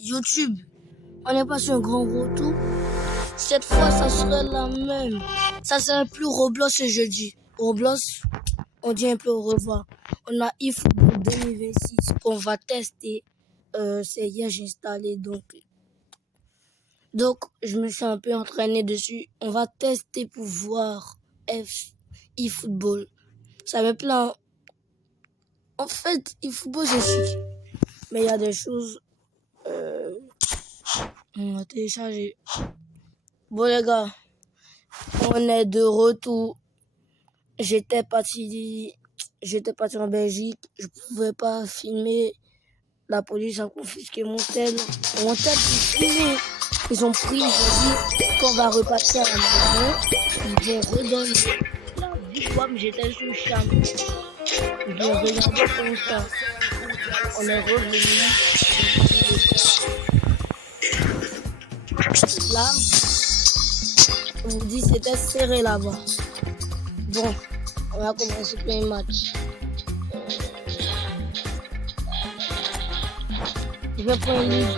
YouTube, on est pas sur un grand retour. Cette fois, ça serait la même. Ça serait plus Roblox ce jeudi. Roblox, on dit un peu au revoir. On a eFootball 2026 qu'on va tester. C'est hier j'ai installé donc je me suis un peu entraîné dessus. On va tester pour voir eFootball. Ça me plaît. En fait, eFootball c'est chic. Mais il y a des choses. On va télécharger. Bon les gars, on est de retour. J'étais parti en Belgique. Je pouvais pas filmer. La police a confisqué mon tel. Mon tel pour filmer. Ils ont pris, ils ont dit qu'on va repartir à la maison. Ils vont redonner la vie comme j'étais sous charme. Ils vont regarder comme ça. On est revenu. Là, on vous dit c'était serré là-bas. Bon, on va commencer le premier match. Je vais prendre une livre.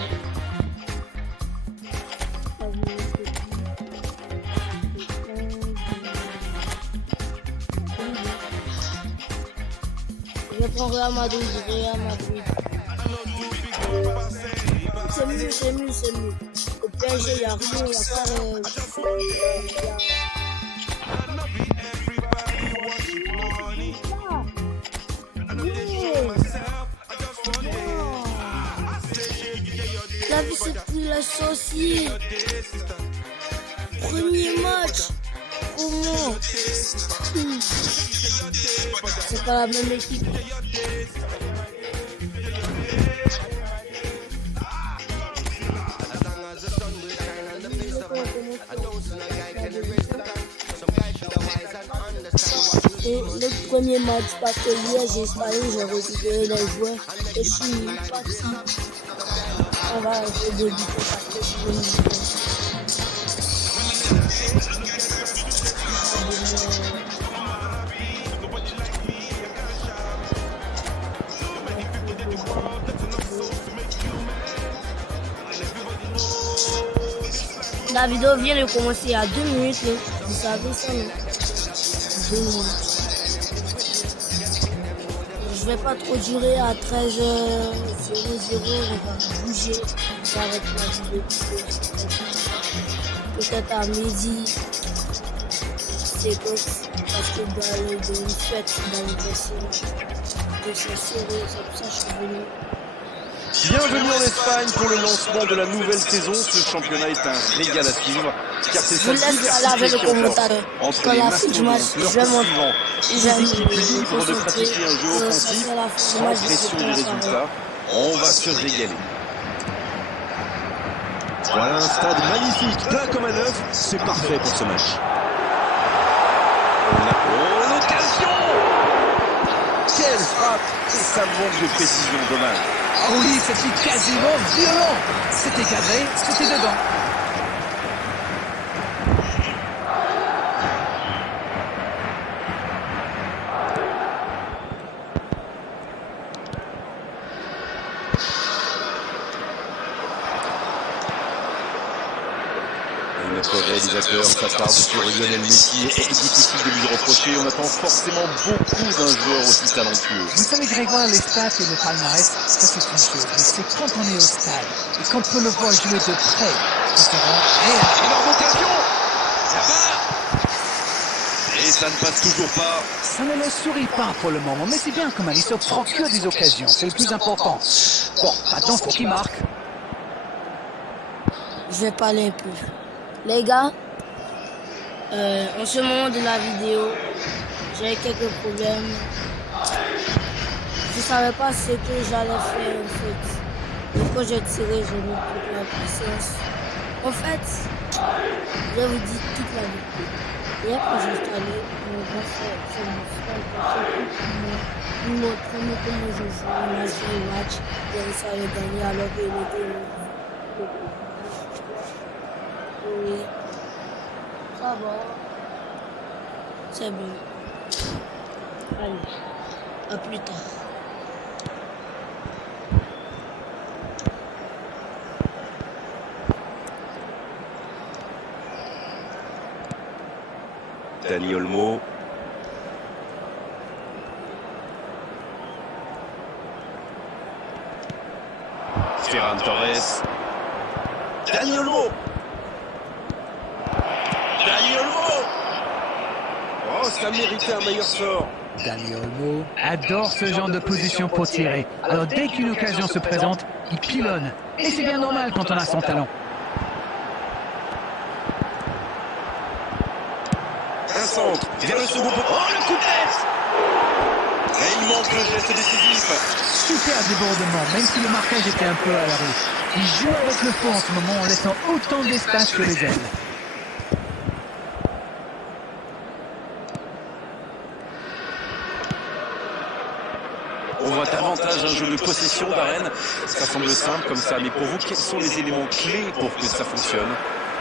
Je vais prendre Real Madrid. C'est mieux. Au PSG, il n'y a rien, il n'y a pas La vie, c'est plus la saucisse. Premier match. Comment? C'est pas la même équipe. Et le premier match, parce que hier j'ai installé, j'ai récupéré les joueurs et je suis parti. On va débuter parce que je suis venu. La vidéo vient de commencer il y a 2 minutes. Vous savez ça, non? 2 minutes. Je vais pas trop durer à 13h00. On va bouger. Ça va être la vidéo. Peut-être à midi. C'est parce que dans une fête d'anniversaire. Donc c'est serré. C'est pour ça que je suis venu. Bienvenue en Espagne pour le lancement de la nouvelle saison. Ce championnat est un régal à suivre car c'est sa diversification entre les mastodontes, leurs poursuivants, des équipes libres de pratiquer un jeu offensif sans pression du résultat. On va se régaler. Voilà un stade magnifique, plein comme un œuf. C'est parfait pour ce match. Oh, l'occasion! Quelle frappe! Et ça manque de précision, dommage. Ah oui, c'était quasiment violent. C'était cadré, c'était dedans. Et notre réalisateur s'attarde sur Lionel Messi et difficile de lui reprocher. On attend forcément beaucoup d'un joueur aussi talentueux. Vous savez, Grégoire, les stats et le palmarès, ça c'est une chose. Mais c'est quand on est au stade et quand on le voit jouer de près, ça rend réel. Énorme occasion! Là-bas! Et ça ne passe toujours pas. Ça ne le sourit pas pour le moment, mais c'est bien quand même. Il se procure des occasions, c'est le plus important. Bon, maintenant, faut qu'il marque. Je vais parler un peu. Les gars, en ce moment de la vidéo, j'ai quelques problèmes. Je savais pas ce que j'allais faire en fait. Et quand j'ai tiré, j'ai mis toute la puissance. En fait, je vous dis toute la vérité. Hier quand j'ai installé, mon grand frère, c'est mon frère qui a fait tout pour moi. Il m'a montré comment je joue. On a joué le match, il a réussi à le gagner alors qu'il était oui, ça va. C'est bon. Allez, à plus tard. Dani Olmo. Ferran Torres. Dani Olmo. Dani Olmo. Oh, ça méritait un meilleur sort. Dani Olmo adore ce genre de position pour tirer. Alors dès qu'une occasion se présente, il pilonne. Et c'est bien normal quand on a son talent. Un centre vers le second poteau. Oh, le coup de tête. Et il manque le geste décisif. Super débordement, même si le marquage était un peu à la rue. Il joue avec le feu en ce moment en laissant autant d'espace que les ailes. On voit davantage un jeu de possession d'Arène. Ça semble simple comme ça, mais pour vous, quels sont les éléments clés pour que ça fonctionne?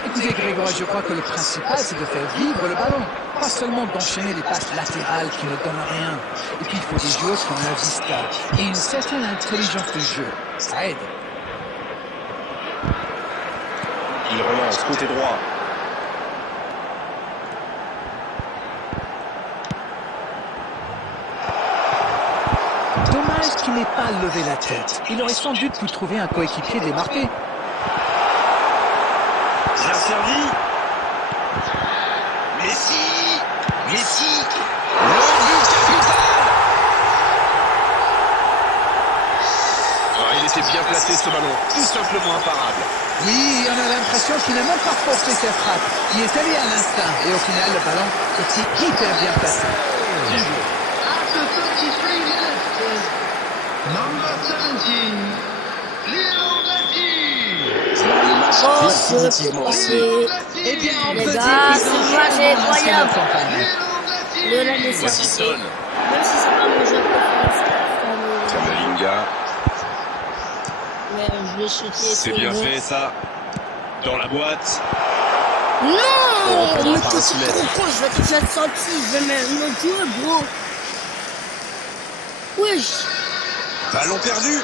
Écoutez Grégoire, je crois que le principal c'est de faire vivre le ballon. Pas seulement d'enchaîner les passes latérales qui ne donnent rien. Et puis il faut des joueurs qui ont la vista et une certaine intelligence de jeu. Ça aide. Il relance côté droit. Dommage qu'il n'ait pas levé la tête. Il aurait sans doute pu trouver un coéquipier démarqué. Bien servi. Messi. Messi. Le but capital. Ah, il était bien placé ce ballon. Tout simplement imparable. Oui, on a l'impression qu'il n'a même pas forcé ses frappes. Il est allé à l'instinct. Et au final, le ballon était hyper bien placé. After 33 minutes, number 17, Léo Messi. Oh, c'est passé. Eh bien, on Les peut gars, dire ce qu'ils ont match est vraiment lancé leur incroyable. campagne. Lionel Messi a Voici passé. Son. Même si c'est pas mon jeu préféré, Kamavinga. mais je vais chuter. C'est bien bon. fait ça. Dans la boîte. Non, reprendra mais par t'es un centimètre. trop con, je vais te faire sortir, je vais me jouer, bro. Wesh. Ballon perdu.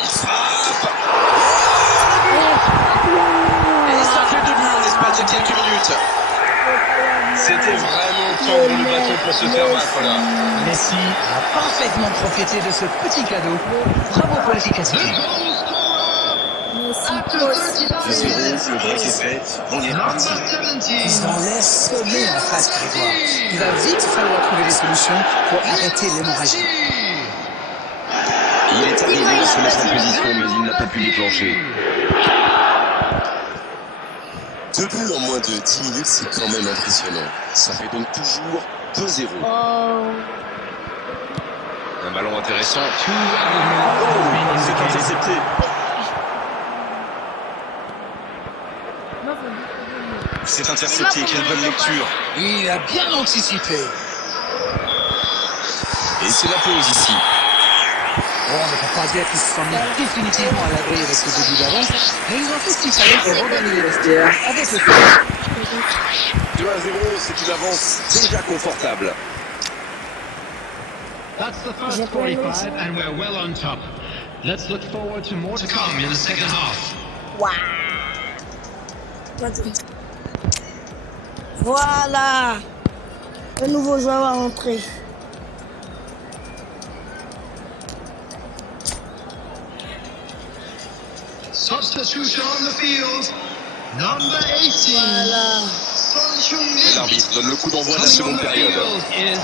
Il frappe. Et ça fait 2 buts en l'espace de quelques minutes. C'était vraiment tendre le bâton pour se faire battre là. Messi a parfaitement profité de ce petit cadeau. Bravo pour l'efficacité. Messi, After aussi. 33 2-0, minutes, le break est fait. On est number parti. 17, Ils en laissent sommer en face, Grégoire. Il va vite falloir trouver des solutions pour arrêter l'hémorragie. Il est arrivé à se mettre en position, mais il n'a pas pu déclencher. 2 buts en moins de 10 minutes, c'est quand même impressionnant. Ça fait donc toujours 2-0. Oh. Un ballon intéressant. C'est intercepté. C'est intercepté. Quelle bonne lecture. Il a bien anticipé. Et c'est la pause ici. Bon, on ne peut pas dire qu'ils se sont mis définitivement à l'abri avec ce début d'avance, mais ils ont fait ce qu'il fallait pour regagner les vestiaires avec le temps. 2-0, c'est une avance déjà confortable. That's the first 45, and we're well on top. Let's look forward to more to come in the second half. Waouh. Voilà. Le nouveau joueur va rentrer. Substitution on the field. Number 18, Voilà. Son Et Heung-min. l'arbitre donne le coup d'envoi de la Coming on seconde the période. field is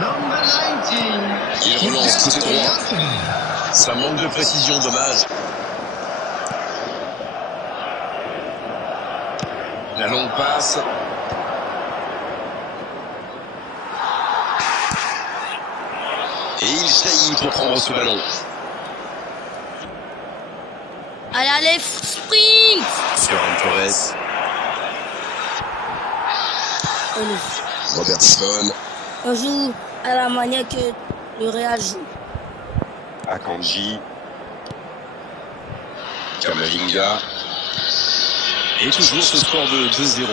number 19. Il relance côté droit. Ça manque de précision, dommage. La longue passe. Et il jaillit pour prendre ce ballon. Allez, allez, sprint. Ferran Torres. Robertson. On joue à la manière que le Real joue. Akanji. Kamavinga. Et toujours ce score de 2-0.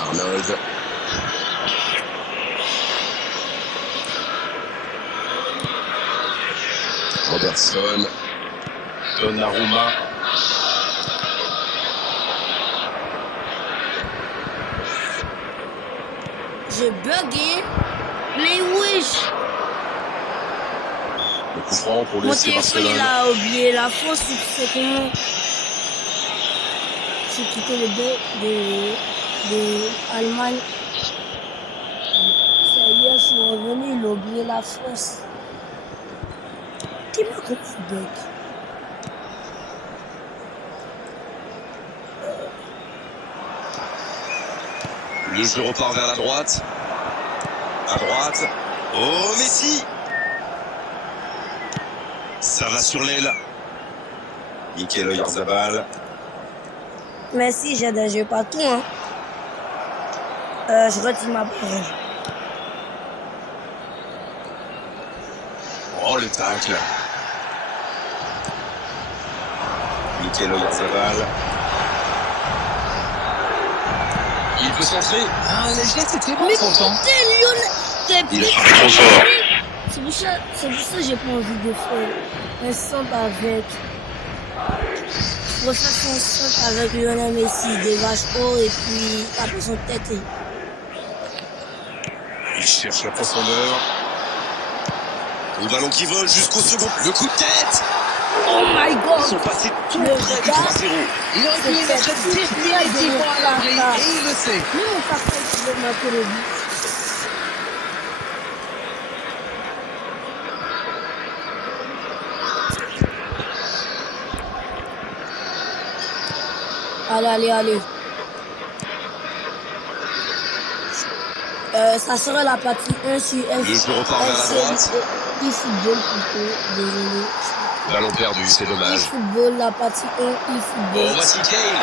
Arnold. Robertson. Donnarumma. J'ai bugué. Mais wesh. Le coup franc pour le Mon FC téléphone, il Barcelone. a oublié la France. C'est comment? J'ai quitté le bain de Allemagne. Ça y est, je suis revenu. Il a oublié la France. Qui m'a compris bug? Le jeu repart vers la droite. À droite. Oh, Messi! Ça va sur l'aile. Mikel Oyarzabal. Merci, j'ai des jeux partout. Hein. Je retire ma parole. Oh, le tacle. Mikel Oyarzabal. Il peut s'entrer. Ah, les gestes étaient bons Mais pourtant. t'es Lionel, Il t'es est trop fort. C'est pour ça que j'ai pas envie de faire un centre avec. Pour ça, c'est un centre avec Lionel Messi, des vaches haut et puis taper son tête. Il cherche la profondeur. Le ballon qui vole jusqu'au second. Le coup de tête. Oh my Ils god! sont passés tout Le près du gars, 3-0. Il aurait pu les mettre définitivement à l'abri et il le sait. Même mon papa, il veut marquer le but. Allez. Ça sera la partie 1 sur Le jeu repart vers la droite. eFootball plutôt, désolé. Ballon perdu, c'est dommage. eFootball, la partie 1, Oh, eFootball. voici Kane.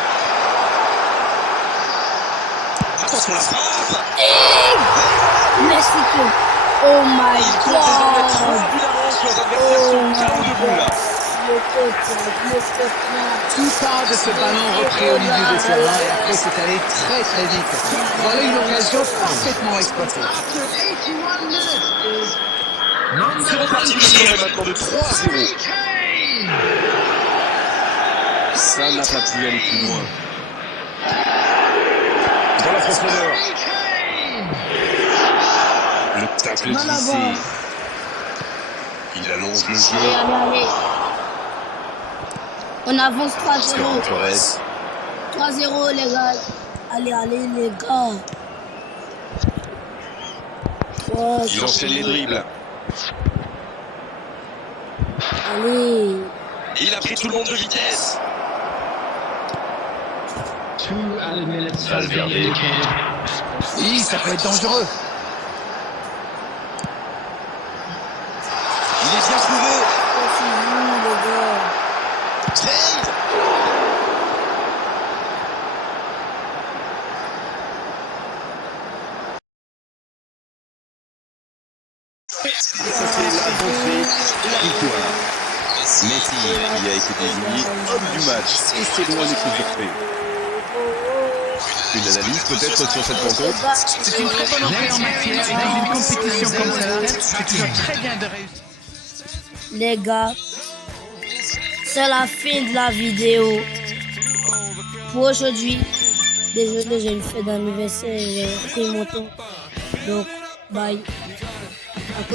Attention la frappe. Merci que. Oh my Ils comptent désormais 3 god! buts d'avance. Leurs adversaires sont KO debout là. Le coach. Tout part de ce ballon repris au milieu de terrain et après c'est allé très vite. Voilà une occasion parfaitement exploitée. C'est reparti, le score est maintenant de 3-0. Ça n'a pas pu aller plus loin. Dans la profondeur. Le tacle glissé. Il allonge le jeu. Allez. On avance 3-0. Ferran Torres. 3-0 les gars. Allez les gars. Ouais, Il enchaîne les dribbles. allez. Il a pris tout le monde de vitesse. 2 added minutes has been Valverde. indicated. Oui, ça peut être dangereux. Il est bien trouvé. C'est vous les gars. Kane. Ça, c'est l'avancée et la victoire. Messi, qui a été désigné Homme du match. Et c'est loin d'être usurpé. une analyse peut-être sur cette rencontre. C'est une très bonne entrée en matière et dans une compétition comme celle-là, c'est toujours très bien de réussir. Les gars, c'est la fin de la vidéo. Pour aujourd'hui, désolé, j'ai une fête d'anniversaire, j'ai pris mon temps. Donc, bye. À côté